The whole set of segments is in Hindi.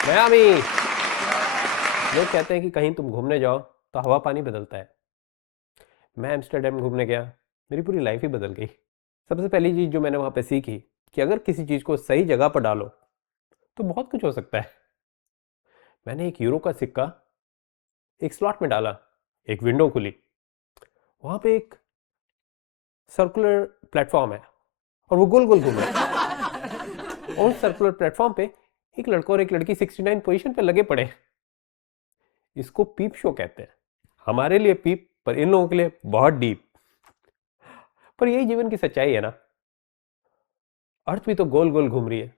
मयामी। लोग कहते हैं कि कहीं तुम घूमने जाओ तो हवा पानी बदलता है। मैं एम्स्टर्डम घूमने गया, मेरी पूरी लाइफ ही बदल गई। सबसे पहली चीज़ जो मैंने वहाँ पे सीखी कि अगर किसी चीज़ को सही जगह पर डालो तो बहुत कुछ हो सकता है। मैंने एक यूरो का सिक्का एक स्लॉट में डाला, एक विंडो खुली, वहाँ पे एक सर्कुलर प्लेटफॉर्म है और वो गोल गोल घूम रहा है। और उस सर्कुलर प्लेटफॉर्म पे एक लड़का और एक लड़की 69 पोजीशन पे लगे पड़े। इसको पीप शो कहते हैं। हमारे लिए पीप, पर इन लोगों के लिए बहुत डीप। पर यही जीवन की सच्चाई है ना, अर्थ भी तो गोल गोल घूम रही है।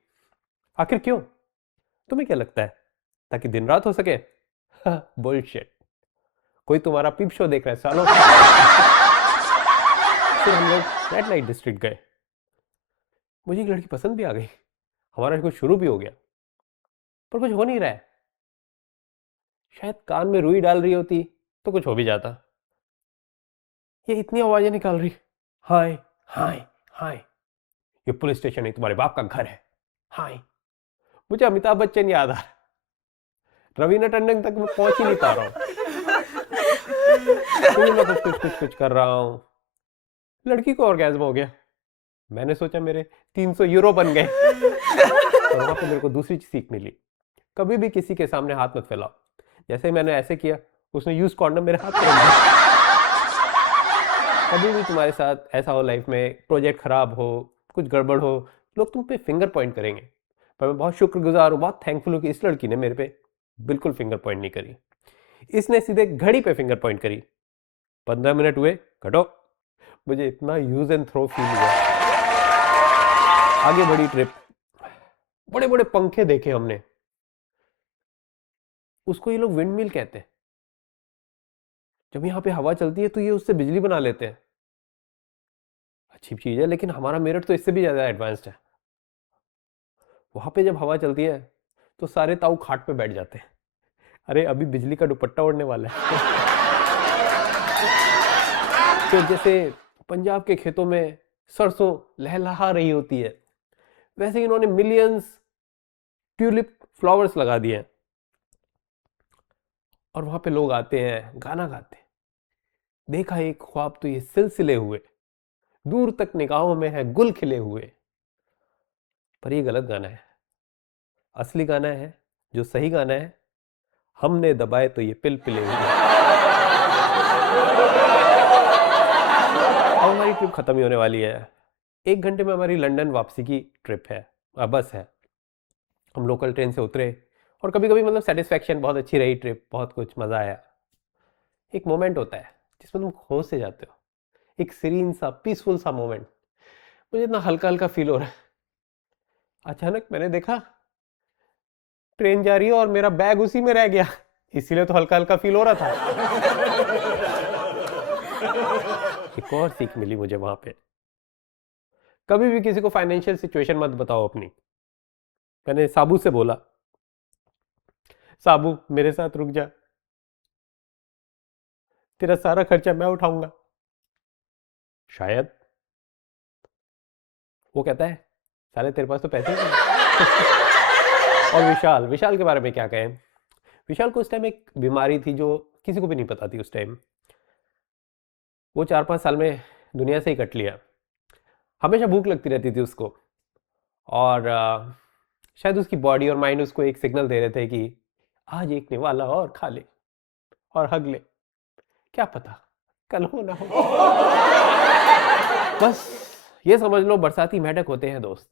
आखिर क्यों? तुम्हें क्या लगता है, ताकि दिन रात हो सके? बुलशिट। कोई तुम्हारा पीप शो देख रहा है सालों। फिर हम लोग रेड लाइट डिस्ट्रिक्ट गए। मुझे एक लड़की पसंद भी आ गई, हमारा कुछ शुरू भी हो गया, पर कुछ हो नहीं रहा है। शायद कान में रुई डाल रही होती तो कुछ हो भी जाता। ये इतनी आवाजें निकाल रही, हाय हाय हाय, ये पुलिस स्टेशन नहीं, तुम्हारे बाप का घर है, हाय। मुझे अमिताभ बच्चन याद आ, रवीना टंडन तक मैं पहुंच ही नहीं पा रहा हूँ। फिर मैं कुछ कर रहा हूँ, लड़की को ऑर्गेज्म हो गया। मैंने सोचा मेरे 300 यूरो बन गए। और वहां पे मेरे को दूसरी सीख मिली, कभी भी किसी के सामने हाथ मत फैलाओ। जैसे ही मैंने ऐसे किया, उसने यूज कॉन्डम मेरे हाथ में रख दिया। कभी भी तुम्हारे साथ ऐसा हो लाइफ में, प्रोजेक्ट खराब हो, कुछ गड़बड़ हो, लोग तुम पे फिंगर पॉइंट करेंगे। पर मैं बहुत शुक्रगुजार हूँ, बहुत थैंकफुल हूँ कि इस लड़की ने मेरे पे बिल्कुल फिंगर पॉइंट नहीं करी। इसने सीधे घड़ी पे फिंगर पॉइंट करी। 15 मिनट हुए, घटो। मुझे इतना यूज एंड थ्रो फील हुआ। आगे बढ़ी ट्रिप, बड़े बड़े पंखे देखे हमने, उसको ये लोग विंड मिल कहते हैं। जब यहाँ पे हवा चलती है तो ये उससे बिजली बना लेते हैं। अच्छी चीज है, लेकिन हमारा मेरठ तो इससे भी ज्यादा एडवांस्ड है। वहां पे जब हवा चलती है तो सारे ताऊ खाट पे बैठ जाते हैं। अरे अभी बिजली का दुपट्टा ओढ़ने वाला है। तो जैसे पंजाब के खेतों में सरसों लहलहा रही होती है, वैसे ही इन्होंने मिलियंस ट्यूलिप फ्लावर्स लगा दिए हैं। और वहां पे लोग आते हैं, गाना गाते हैं। देखा एक ख्वाब तो ये सिलसिले हुए, दूर तक निगाहों में है गुल खिले हुए। पर ये गलत गाना है। असली गाना है, जो सही गाना है, हमने दबाए तो ये पिल पिले हुए। अब हमारी ट्रिप खत्म ही होने वाली है। 1 घंटे में हमारी लंदन वापसी की ट्रिप है, बस है। हम लोकल ट्रेन से उतरे और कभी कभी मतलब सेटिस्फैक्शन, बहुत अच्छी रही ट्रिप, बहुत कुछ मज़ा आया। एक मोमेंट होता है जिसमें तुम खो से जाते हो, एक सीरीन सा पीसफुल सा मोमेंट। मुझे इतना हल्का हल्का फील हो रहा है। अचानक मैंने देखा ट्रेन जा रही है और मेरा बैग उसी में रह गया, इसीलिए तो हल्का हल्का फील हो रहा था। एक और सीख मिली मुझे वहां पे, कभी भी किसी को फाइनेंशियल सिचुएशन मत बताओ अपनी। मैंने साबू से बोला, साबू मेरे साथ रुक जा, तेरा सारा खर्चा मैं उठाऊंगा। शायद। वो कहता है, साले तेरे पास तो पैसे ही नहीं। और विशाल, विशाल के बारे में क्या कहें। विशाल को उस टाइम एक बीमारी थी जो किसी को भी नहीं पता थी उस टाइम। वो 4-5 साल में दुनिया से ही कट लिया। हमेशा भूख लगती रहती थी उसको, और शायद उसकी बॉडी और माइंड उसको एक सिग्नल दे रहे थे कि आज एक निवाला और खा ले और हग ले, क्या पता कल हो ना हो। बस ये समझ लो, बरसाती मेंढक होते हैं दोस्त।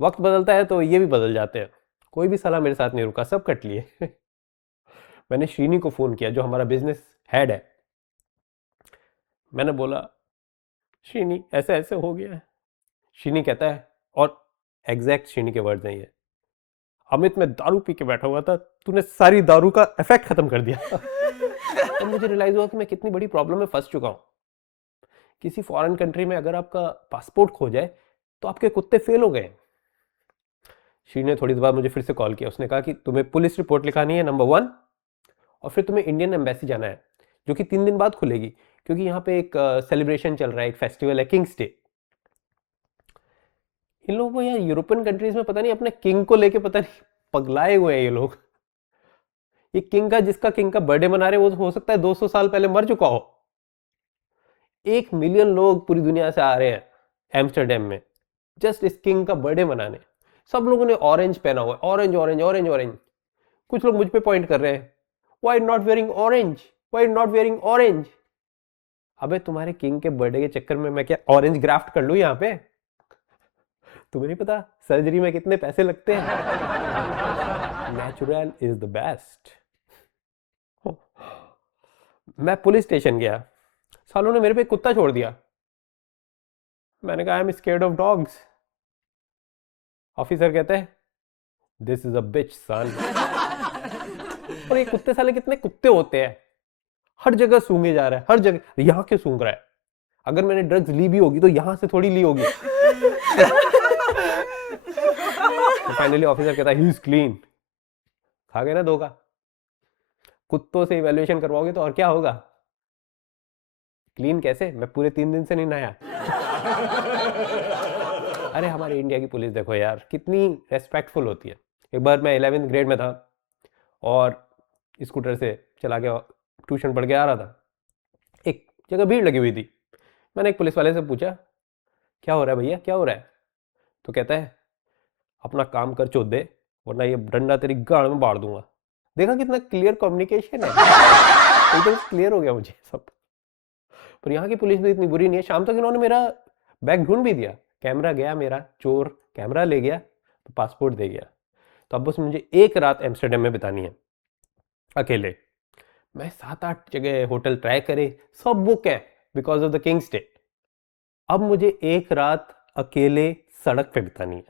वक्त बदलता है तो ये भी बदल जाते हैं। कोई भी सलाह मेरे साथ नहीं रुका, सब कट लिए। मैंने श्रीनी को फोन किया, जो हमारा बिजनेस हेड है। मैंने बोला, श्रीनी ऐसा ऐसे हो गया है। श्रीनी कहता है, और एग्जैक्ट श्रीनी के वर्ड्स हैं ये, अमित मैं दारू पी के बैठा हुआ था, तूने सारी दारू का इफेक्ट खत्म कर दिया। तो मुझे रियलाइज हुआ कि मैं कितनी बड़ी प्रॉब्लम में फंस चुका हूँ। किसी फॉरेन कंट्री में अगर आपका पासपोर्ट खो जाए तो आपके कुत्ते फेल हो गए। श्री ने थोड़ी देर बाद मुझे फिर से कॉल किया। उसने कहा कि तुम्हें पुलिस रिपोर्ट लिखानी है नंबर 1, और फिर तुम्हें इंडियन एम्बेसी जाना है, जो कि 3 दिन बाद खुलेगी, क्योंकि यहाँ पे एक सेलिब्रेशन चल रहा है, एक फेस्टिवल है, किंग्स डे। इन लोगों को यार यूरोपियन कंट्रीज में पता नहीं अपने किंग को लेके पता नहीं पगलाए हुए हैं ये लोग। ये किंग का, जिसका किंग का बर्थडे मना रहे, वो हो सकता है 200 साल पहले मर चुका हो। 1 मिलियन लोग पूरी दुनिया से आ रहे हैं एम्स्टर्डम में जस्ट इस किंग का बर्थडे मनाने। सब लोगों ने ऑरेंज पहना हुआ है, ऑरेंज ऑरेंज ऑरेंज ऑरेंज। कुछ लोग मुझ पे पॉइंट कर रहे हैं, why not wearing orange, why not wearing orange. अबे तुम्हारे किंग के बर्थडे के चक्कर में मैं क्या ऑरेंज ग्राफ्ट कर लूं यहाँ पे? तुम्हें नहीं पता सर्जरी में कितने पैसे लगते हैं। Natural is the best. मैं पुलिस स्टेशन गया, सालों ने मेरे पे एक कुत्ता छोड़ दिया। मैंने कहा I am scared of dogs. Officer कहते हैं दिस इज अ बिच सन। और ये कुत्ते साले कितने कुत्ते होते हैं, हर जगह सूंघे जा रहा है, हर जगह। यहाँ क्यों सूंघ रहा है? अगर मैंने ड्रग्स ली भी होगी तो यहाँ से थोड़ी ली होगी। तो फाइनली ऑफिसर कहता है ही इज क्लीन। खा गए ना धोखा। कुत्तों से इवैल्यूएशन करवाओगे तो और क्या होगा? क्लीन कैसे? मैं पूरे 3 दिन से नहीं नहाया। अरे हमारे इंडिया की पुलिस देखो यार कितनी रेस्पेक्टफुल होती है। एक बार मैं 11वीं ग्रेड में था और स्कूटर से चला के ट्यूशन पढ़ के आ रहा था। एक जगह भीड़ लगी हुई थी। मैंने एक पुलिस वाले से पूछा क्या हो रहा है भैया, क्या हो रहा है? तो कहता है अपना काम कर चोद दे, वरना ये डंडा तेरी गाड़ में बाढ़ दूंगा। देखा कितना क्लियर कम्युनिकेशन है। एकदम क्लियर हो गया मुझे सब। पर यहाँ की पुलिस भी इतनी बुरी नहीं है। शाम तक इन्होंने मेरा बैग ढूंढ भी दिया, कैमरा गया मेरा, चोर कैमरा ले गया तो पासपोर्ट दे गया। तो अब बस मुझे एक रात एम्स्टर्डम में बितानी है अकेले। मैं 7-8 जगह होटल ट्राई करे, सब बुक है because of the Kings day. अब मुझे एक रात अकेले सड़क पे बितानी है।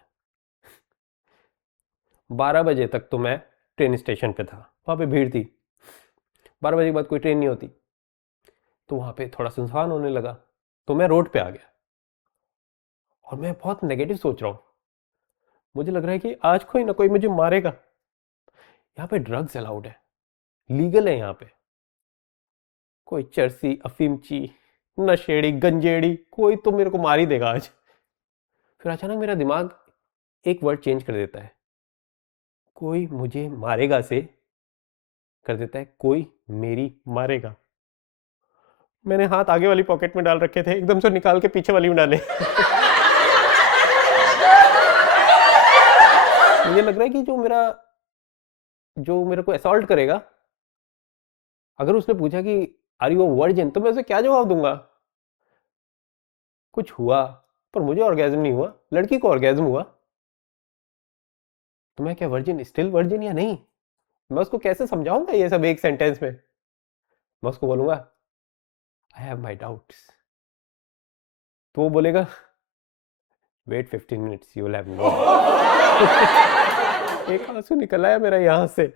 12 बजे तक तो मैं ट्रेन स्टेशन पे था, वहां पे भीड़ थी। 12 बजे के बाद कोई ट्रेन नहीं होती, तो वहां पे थोड़ा सुनसान होने लगा। तो मैं रोड पे आ गया और मैं बहुत नेगेटिव सोच रहा हूँ। मुझे लग रहा है कि आज कोई ना कोई मुझे मारेगा। यहाँ पे ड्रग्स अलाउड है, लीगल है यहाँ पे। कोई चरसी, अफीमची, नशेड़ी, गंजेड़ी, कोई तो मेरे को मार ही देगा आज। फिर अचानक मेरा दिमाग एक वर्ड चेंज कर देता है, कोई मुझे मारेगा से कर देता है कोई मेरी मारेगा। मैंने हाथ आगे वाली पॉकेट में डाल रखे थे, एकदम से निकाल के पीछे वाली में डाले। मुझे लग रहा है कि जो मेरे को असॉल्ट करेगा, अगर उसने पूछा कि आर यू अ वर्जिन, तो मैं उसे क्या जवाब दूंगा? कुछ हुआ पर मुझे ऑर्गेज्म नहीं हुआ, लड़की को ऑर्गेज्म हुआ। तो मैं क्या वर्जिन, स्टिल वर्जिन या नहीं? मैं उसको कैसे समझाऊंगा ये सब एक सेंटेंस में? मैं उसको बोलूंगा आई हैव माई डाउट्स, तो वो बोलेगा wait 15 minutes you will have no. एक आंसू निकल आया मेरा यहाँ से।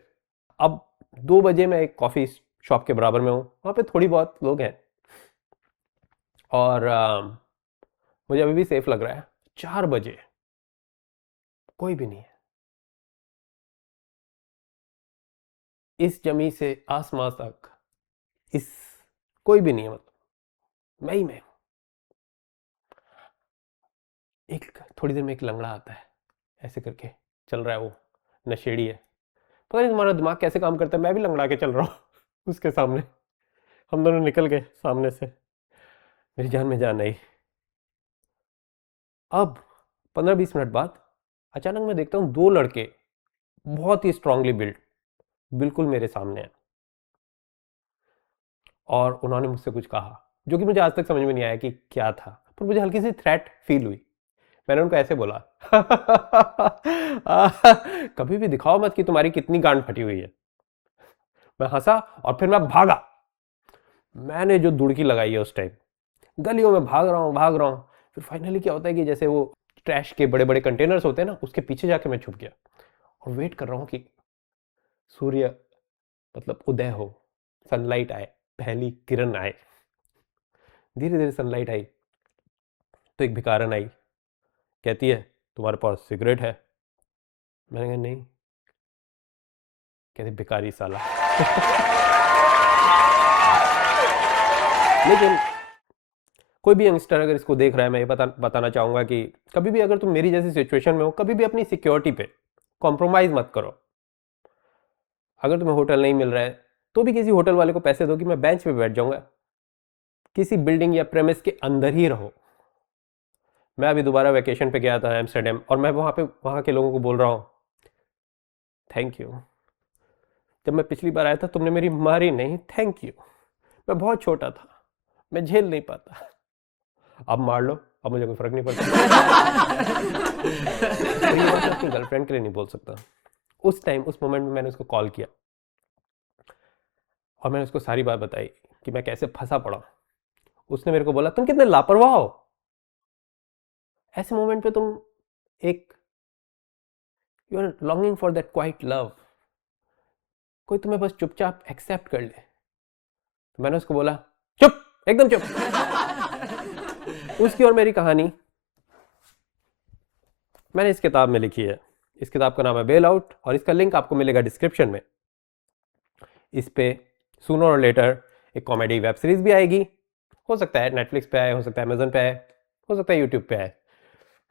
अब 2 बजे मैं एक कॉफी शॉप के बराबर में हूँ, वहाँ पे थोड़ी बहुत लोग हैं और मुझे अभी भी सेफ लग रहा है। 4 बजे कोई भी नहीं है। इस जमी से आसमां तक इस कोई भी नहीं है, मतलब मैं ही मैं हूँ। एक थोड़ी देर में एक लंगड़ा आता है, ऐसे करके चल रहा है, वो नशेड़ी है। पता नहीं तुम्हारा दिमाग कैसे काम करता है, मैं भी लंगड़ा के चल रहा हूँ उसके सामने। हम दोनों निकल गए सामने से, मेरी जान में जान आई। अब 15-20 मिनट बाद अचानक मैं देखता हूँ 2 लड़के बहुत ही स्ट्रांगली बिल्ड बिल्कुल मेरे सामने हैं और उन्होंने मुझसे कुछ कहा जो कि मुझे आज तक समझ में नहीं आया कि क्या था, पर मुझे हल्की सी थ्रेट फील हुई। मैंने उनको ऐसे बोला कभी भी दिखाओ मत कि तुम्हारी कितनी गांड फटी हुई है। मैं हंसा और फिर मैं भागा। मैंने जो दुड़की लगाई है उस टाइम, गलियों में भाग रहा हूँ भाग रहा हूँ। फिर फाइनली क्या होता है कि जैसे वो ट्रैश के बड़े बड़े कंटेनर्स होते हैं ना, उसके पीछे जाके मैं छुप गया और वेट कर रहा हूँ कि सूर्य मतलब उदय हो, सनलाइट आए, पहली किरण आए। धीरे धीरे सनलाइट आई तो एक भिखारन आई, कहती है तुम्हारे पास सिगरेट है? मैंने कहा नहीं। कहते भिखारी साला। लेकिन कोई भी यंगस्टर अगर इसको देख रहा है, मैं ये बताना चाहूंगा कि कभी भी अगर तुम मेरी जैसी सिचुएशन में हो, कभी भी अपनी सिक्योरिटी पे कॉम्प्रोमाइज मत करो। अगर तुम्हें होटल नहीं मिल रहा है तो भी किसी होटल वाले को पैसे दो कि मैं बेंच पे बैठ जाऊंगा, किसी बिल्डिंग या प्रेमिस के अंदर ही रहो। मैं अभी दोबारा वैकेशन पे गया था एम्स्टर्डम, और मैं वहाँ के लोगों को बोल रहा हूँ थैंक यू। जब मैं पिछली बार आया था तुमने मेरी मारी नहीं, थैंक यू। मैं बहुत छोटा था, मैं झेल नहीं पाता। अब मार लो, अब मुझे कोई फर्क नहीं पड़ता। और ये बात मैं अपनी गर्लफ्रेंड के लिए नहीं बोल सकता। उस टाइम, उस मोमेंट में मैंने उसको कॉल किया और मैंने उसको सारी बात बताई कि मैं कैसे फंसा पड़ा। उसने मेरे को बोला तुम कितने लापरवाह हो, ऐसे मोमेंट पे तुम एक you are longing for that quite love, कोई तुम्हें बस चुपचाप एक्सेप्ट कर ले। तो मैंने उसको बोला चुप, एकदम चुप। उसकी और मेरी कहानी मैंने इस किताब में लिखी है। इस किताब का नाम है बेल आउट, और इसका लिंक आपको मिलेगा डिस्क्रिप्शन में। इस पे सूनर और लेटर एक कॉमेडी वेब सीरीज भी आएगी। हो सकता है नेटफ्लिक्स पे आए, हो सकता है अमेजन पे आए, हो सकता है यूट्यूब पे आए,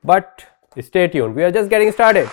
but stay tuned, we are just getting started.